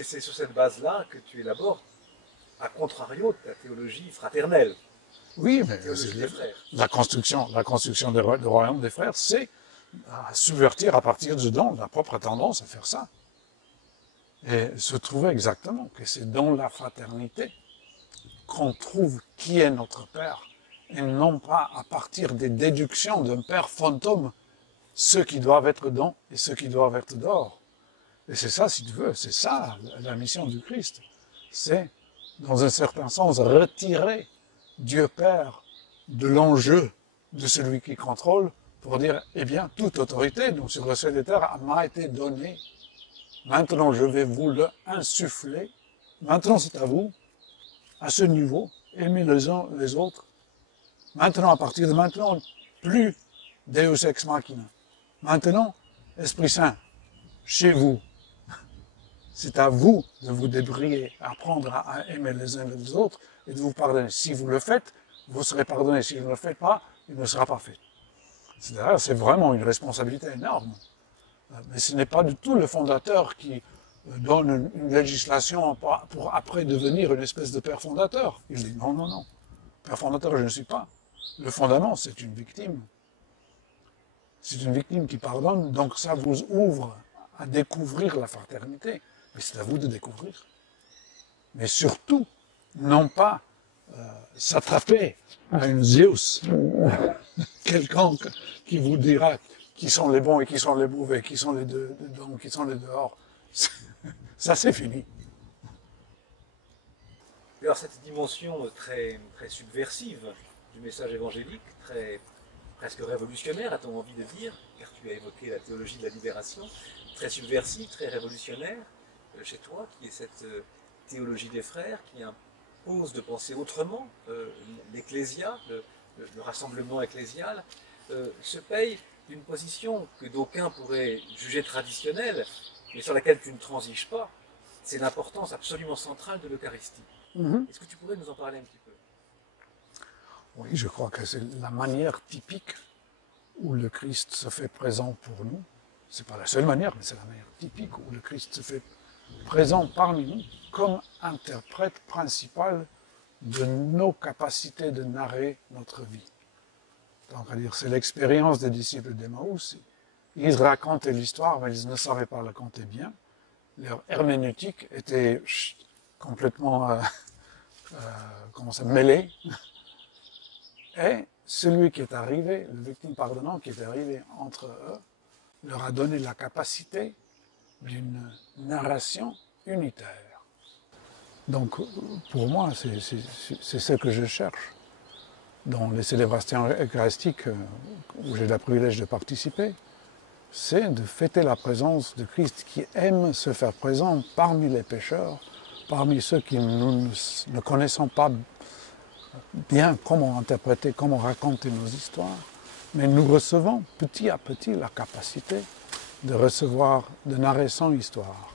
Et c'est sur cette base-là que tu élabores, à contrario de ta théologie fraternelle, Oui, mais théologie des frères. la construction du royaume des frères, c'est subvertir à partir du don la propre tendance à faire ça. Et se trouver exactement que c'est dans la fraternité qu'on trouve qui est notre Père, et non pas à partir des déductions d'un Père fantôme, ceux qui doivent être dans et ceux qui doivent être dehors. Et c'est ça, si tu veux, c'est ça la mission du Christ. C'est, dans un certain sens, retirer Dieu Père de l'enjeu de celui qui contrôle pour dire, eh bien, toute autorité donc, sur le ciel et terre m'a été donnée. Maintenant, je vais vous le insuffler. Maintenant, c'est à vous, à ce niveau, aimez les uns les autres. Maintenant, à partir de maintenant, plus Deus ex machina. Maintenant, Esprit Saint, chez vous, c'est à vous de vous débrouiller, apprendre à aimer les uns les autres et de vous pardonner. Si vous le faites, vous serez pardonné. Si vous ne le faites pas, il ne sera pas fait. C'est vraiment une responsabilité énorme. Mais ce n'est pas du tout le fondateur qui donne une législation pour après devenir une espèce de père fondateur. Il dit non, non, non. Père fondateur, je ne suis pas. Le fondament, c'est une victime. C'est une victime qui pardonne, donc ça vous ouvre à découvrir la fraternité. Mais c'est à vous de découvrir. Mais surtout, non pas s'attraper à une Zeus quelconque qui vous dira qui sont les bons et qui sont les mauvais, qui sont les dedans, qui sont les dehors. Ça, c'est fini. Alors cette dimension très, très subversive du message évangélique, presque révolutionnaire, a-t-on envie de dire, car tu as évoqué la théologie de la libération, très subversive, très révolutionnaire, chez toi, qui est cette théologie des frères, qui impose de penser autrement l'ecclésia, le rassemblement ecclésial, se paye d'une position que d'aucuns pourraient juger traditionnelle, mais sur laquelle tu ne transiges pas, c'est l'importance absolument centrale de l'Eucharistie. Est-ce que tu pourrais nous en parler un petit peu? Oui, je crois que c'est la manière typique où le Christ se fait présent pour nous. C'est pas la seule manière, mais c'est la manière typique où le Christ se fait présent parmi nous comme interprète principal de nos capacités de narrer notre vie. Donc, à dire, c'est l'expérience des disciples d'Emmaüs. Ils racontaient l'histoire, mais ils ne savaient pas la raconter bien. Leur herméneutique était complètement mêlée. Et celui qui est arrivé, le victime pardonnant qui est arrivé entre eux, leur a donné la capacité d'une narration unitaire. Donc, pour moi, c'est ce que je cherche dans les célébrations eucharistiques où j'ai le privilège de participer, c'est de fêter la présence de Christ qui aime se faire présent parmi les pécheurs, parmi ceux qui nous ne connaissons pas bien comment interpréter, comment raconter nos histoires, mais nous recevons petit à petit la capacité de recevoir, de narrer son histoire.